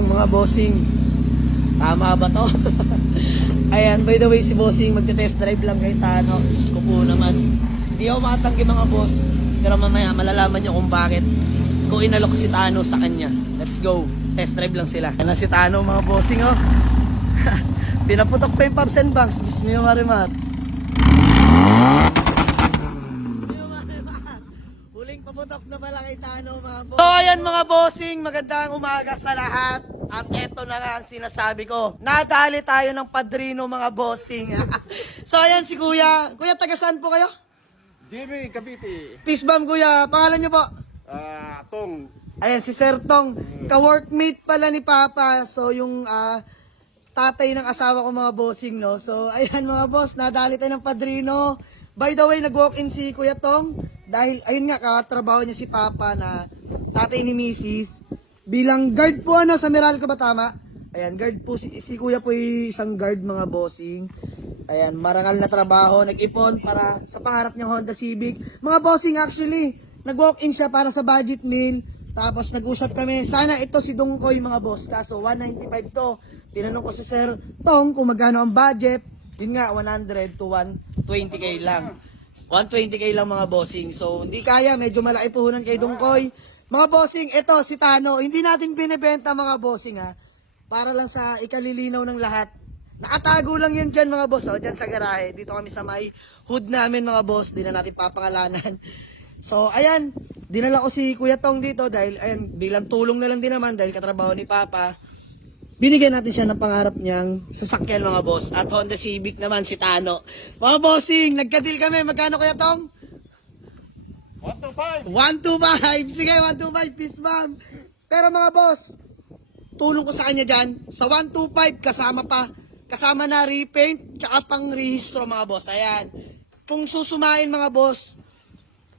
lang mga bossing. Tama ba to? Ayan, by the way si bossing magte-test drive lang kay Tano. Diyos ko po naman. Hindi ako makatanggi mga boss. Pero mamaya malalaman nyo kung bakit ko inalok si Tano sa kanya. Let's go. Test drive lang sila. Yan na si Tano mga bossing oh. Pinaputok pa yung pops and bangs. Diyos mo yung marimat. Huling paputok na pala kay Tano mga bossing. So ayan mga bossing, magandang umaga sa lahat. At eto na nga ang sinasabi ko. Nadali tayo ng padrino mga bossing. So ayan si Kuya. Kuya, taga saan po kayo? Jimmy, Cavite. Peace bomb Kuya. Pangalan nyo po? Tong. Ayan si Sir Tong. Ka-workmate pala ni Papa. So yung tatay ng asawa ko mga bossing no. So ayan mga boss, nadali tayo ng padrino. By the way, nag-walk-in si Kuya Tong. Dahil ayun nga, katrabaho niya si Papa na tatay ni Mrs. Bilang guard po sa Meralco ba tama? Ayan, guard po si Kuya po isang guard mga bossing. Ayan, marangal na trabaho, nag-ipon para sa pangarap niyang Honda Civic. Mga bossing actually, nag-walk-in siya para sa budget meal. Tapos nag-usap kami, sana ito si Dongkoy mga boss. Kaso 195 to. Tinanong ko si Sir Tong kung magkano ang budget. Yun nga, 100 to 120k lang. 120k lang mga bossing. So, hindi kaya, medyo malaki puhunan kay Dongkoy. Mga bossing, ito si Tano, hindi natin binibenta mga bossing ha. Para lang sa ikalilinaw ng lahat. Nakatago lang yan dyan mga boss, dyan sa garahe. Dito kami sa may hood namin mga boss, di na natin papangalanan. So ayan, dinala ko si Kuya Tong dito dahil ayan, bilang tulong na lang din naman dahil katrabaho ni Papa. Binigyan natin siya ng pangarap niyang sasakyan mga boss. At Honda Civic naman si Tano. Mga bossing, nagka-deal kami, magkano Kuya Tong? 125. 125. Sige, 125. Peace bomb. Pero mga boss, tulong ko sa kanya dyan. Sa 125, kasama na repaint, tsaka pang rehistro mga boss. Ayan. Kung susumain mga boss,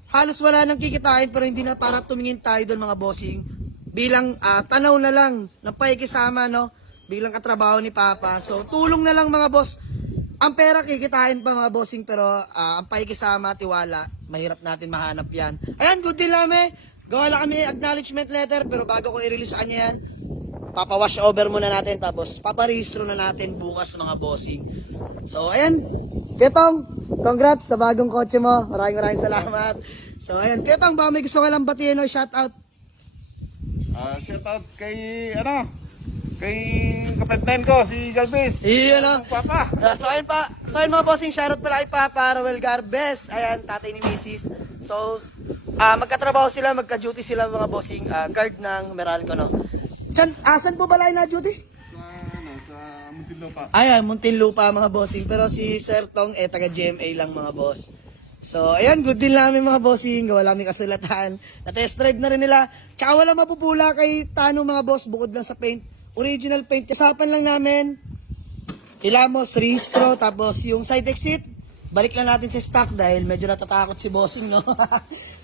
halos wala nang kikitain pero hindi na para tumingin tayo doon mga bossing. Bilang tanaw na lang, ng paikisama, no? Bilang katrabaho ni Papa. So, tulong na lang mga boss. Ang pera kikitain pa mga bossing pero ang paikisama, tiwala, mahirap natin mahanap yan. Ayan, good deal namin. Gawa lang kami acknowledgement letter pero bago ko i-release sa kanya yan, papa-wash over muna natin tapos paparehistro na natin bukas mga bossing. So, ayan. Ketong, congrats sa bagong kotse mo. Maraming salamat. So, ayan. Ketong, ba may gusto ka lang batiin o shout out? Shout out kay, kay kapatid ko, si Galvez. Iyon Papa. So ayun mga bossing, shoutout pala kay Papa Roel Garbes. Ayan, tatay ni Mrs. So, magkatrabaho sila, magka-duty sila mga bossing, guard ng Meralco, no? Asan po pala yung na-duty? Sa Muntinlupa. Ayan, Muntinlupa mga bossing. Pero si Sir Tong, taga GMA lang mga boss. So, ayan, good deal namin mga bossing. Gawa namin kasulatan. Na-test drive na rin nila. Tsaka wala mapupula kay Tano mga boss, bukod lang sa paint. Original paint. Usapan lang namin. Ilamos, rehistro, tapos yung side exit. Balik lang natin sa stock dahil medyo natatakot si bossing, no?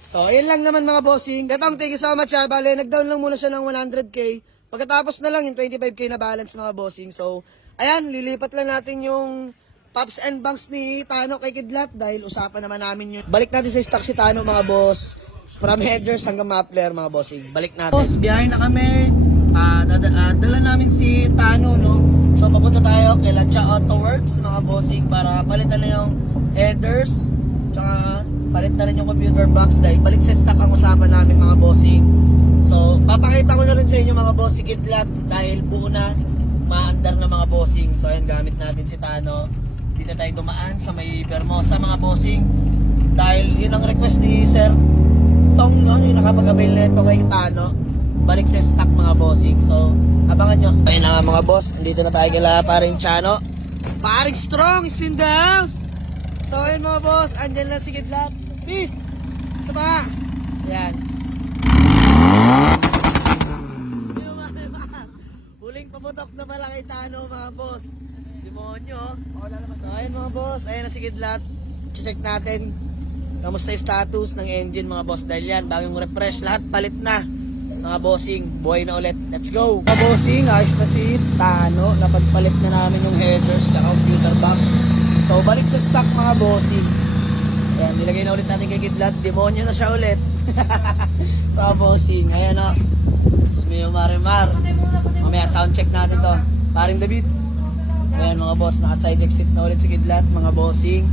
So, ayun lang naman mga bossing. Gatong, thank you so much ha. Bale, nag-down lang muna siya ng 100k. Pagkatapos na lang yung 25k na balance mga bossing. So, ayan, lilipat lang natin yung pops and bangs ni Tano kay Kidlat dahil usapan naman namin yun. Balik natin sa stock si Tano mga boss. From headers hanggang muffler mga bossing. Balik natin. Boss, biyahe na kami. Dala namin si Tano, no? So, papunta tayo kay Lancia Auto Works mga bossing para palitan na yung headers. Tsaka, palit na rin yung computer box dahil balik sa stock ang usapan namin mga bossing. So, papakita ko na rin sa inyo mga bossing Kidlat dahil buo na maandar na mga bossing. So, ayan, gamit natin si Tano. Dito tayo dumaan sa may Vermosa mga bossing. Dahil yun ang request ni Sir Tong, no? Yung nakapag-avail na ito kay Tano. Balik sa stock mga bossing. So, abangan nyo. Ayun na nga mga boss. Andito na tayo kila paring Chano. Paring Strong is in the house. So, ayun mga boss. Andyan lang si Kidlat. Peace. Saba. Ayan. Huling paputok na pala kay Tano mga boss. Demonyo. So, ayun mga boss. Ayun na si Kidlat. Check natin. Kamusta yung status ng engine mga boss dahil yan, bagong refresh, lahat palit na mga bossing, buhay na ulit, let's go mga bossing, ayos na si Tano, napagpalit na namin yung headers at computer box. So balik sa stock mga bossing. Ayan, nilagay na ulit natin kay Kidlat, demonyo na siya ulit. Mga bossing, ayan o, Smeo Marimar, mamaya sound check natin to. Paring David. Ayan mga boss, naka-side exit na ulit si Kidlat, mga bossing.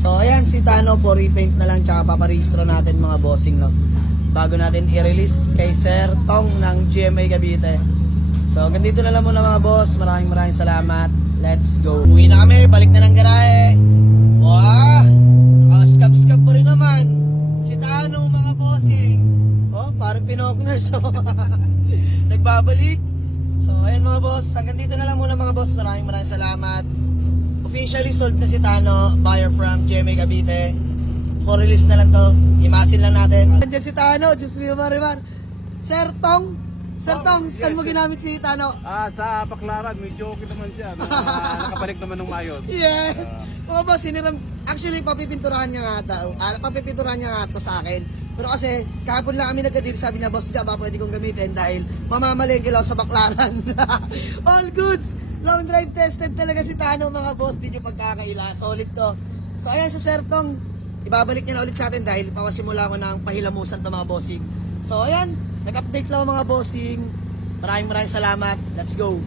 So ayan, si Tano po, repaint na lang tsaka paparehistro natin mga bossing, no? Bago natin i-release kay Sir Tong ng GMA Cavite. So ganito na lang muna mga boss, maraming salamat. Let's go. Uwi na kami, balik na ng garahe. Wow! Skab-skab pa rin naman. Si Tano mga bossing. Oh, parang pinokners. Nagbabalik. So, ayan mga boss. Hanggang dito na lang muna mga boss. Maraming salamat. Officially sold na si Tano. Buyer from GMA Cavite. For release na lang to. Imasin lang natin. Nandiyan si Tano. Diyos mo Marimar. Sir Tong. Sir Tong, saan mo ginamit si Tano? Sa Baklaran, medyo okay naman siya. Nakabalik naman ng maayos. Yes! Mga boss, actually, papipinturahan niya nga ito. Papipinturahan niya nga ito sa akin. Pero kasi, kahapon lang kami nagka-deal, sabi niya, boss, diyan ba pwede kong gamitin dahil mamamalengke lang sa Baklaran. All goods! Long drive tested talaga si Tano, mga boss. Di nyo pagkakaila. Solid to. So, ayan sa Sir Tong. Ibabalik niya na ulit sa atin dahil pawasimula ko ng pahilamusan to mga bossing. So, ayan. Nag-update lang mga bossing. Maraming salamat. Let's go.